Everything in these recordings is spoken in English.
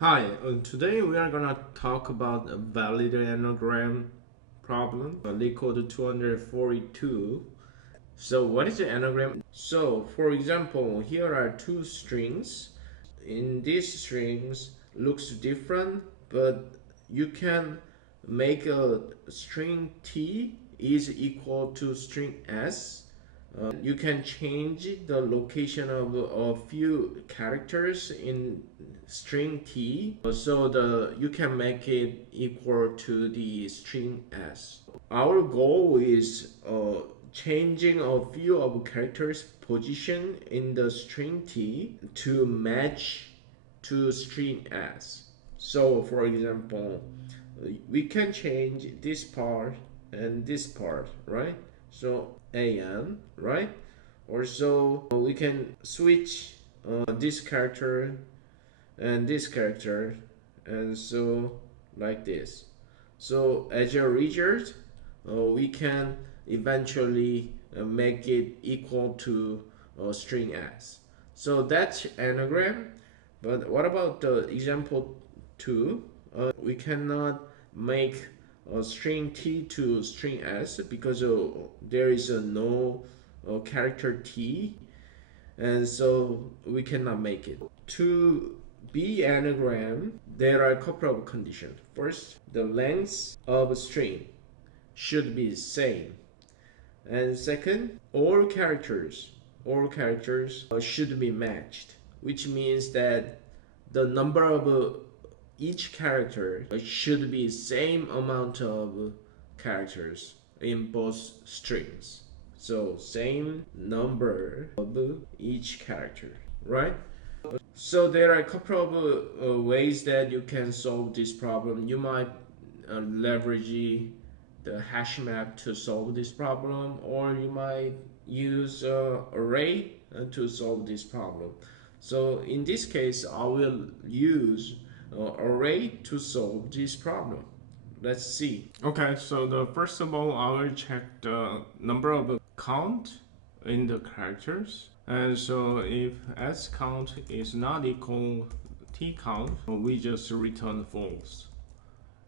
Hi, today we are gonna talk about a valid anagram problem, Leetcode 242. So what is an anagram? So for example, here are two strings. In these strings looks different, but you can make a string T is equal to string S. You can change the location of a few characters in string T so you can make it equal to the string S. Our goal is changing a few of characters position in the string T to match to string S. So for example, we can change this part and this part, right? So an, right? Or so we can switch this character and this character, and so like this. So as a result, we can eventually make it equal to string s. So that's anagram. But what about the example 2? We cannot make a string t to string s because there is no character t, and so we cannot make it. To be anagram, there are a couple of conditions. First, the length of a string should be the same, and second, all characters should be matched, which means that the number of each character should be same amount of characters in both strings. So same number of each character, right? So there are a couple of ways that you can solve this problem. You might leverage the hash map to solve this problem, or you might use array to solve this problem. So in this case, I will use array to solve this problem. Let's see. Okay, so the first of all, I will check the number of count in the characters. And so if s count is not equal t count, we just return false.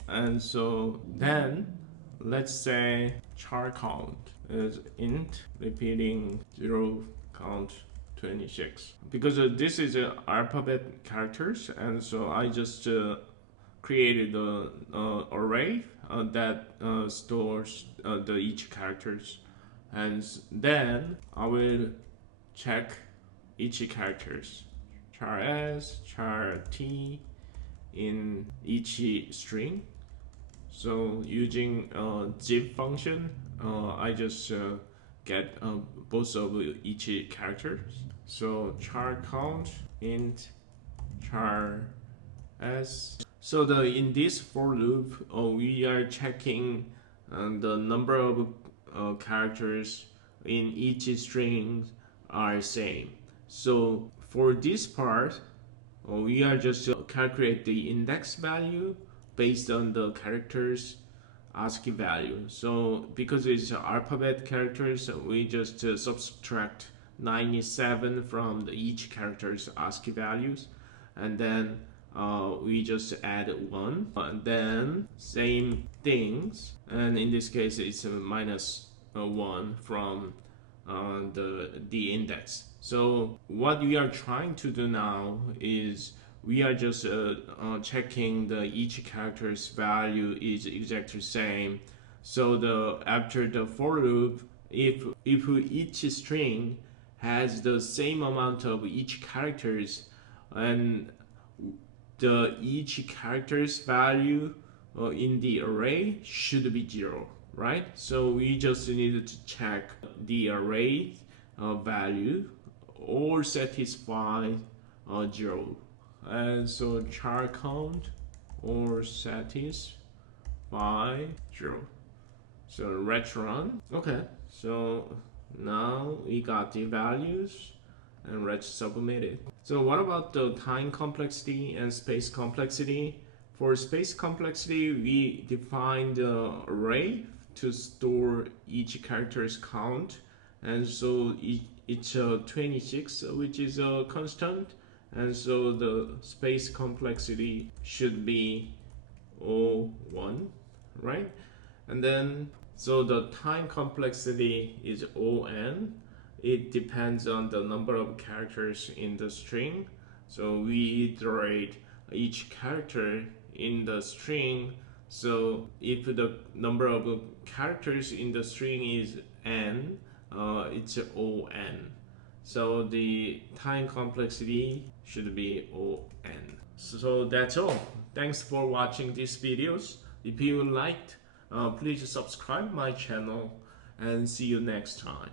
And so then let's say char count is int repeating 0 count 26, because this is alphabet characters, and so I just created the array that stores the each characters, and then I will check each characters char s, char t in each string. So using zip function, I just get both of each characters. So char count int char s. So in this for loop, we are checking the number of characters in each string are same. So for this part, we are just calculate the index value based on the characters ASCII value. So because it's alphabet characters, we just subtract 97 from each character's ASCII values, and then we just add 1, and then same things, and in this case it's minus 1 from the index. So what we are trying to do now is we are just checking the each character's value is exactly same. So after the for loop, if each string has the same amount of each characters, and the each character's value in the array should be 0, right? So we just needed to check the array value or satisfy 0. And so char count or satisfy 0. So let's run. Okay, so now we got the values, and let's submit it. So what about the time complexity and space complexity? For space complexity, we define the array to store each character's count, and so it's 26, which is a constant, and so the space complexity should be O1, right? And then so the time complexity is ON. It depends on the number of characters in the string. So we iterate each character in the string. So if the number of characters in the string is n, it's ON. So the time complexity should be ON. So that's all. Thanks for watching these videos. If you liked, please subscribe my channel and see you next time.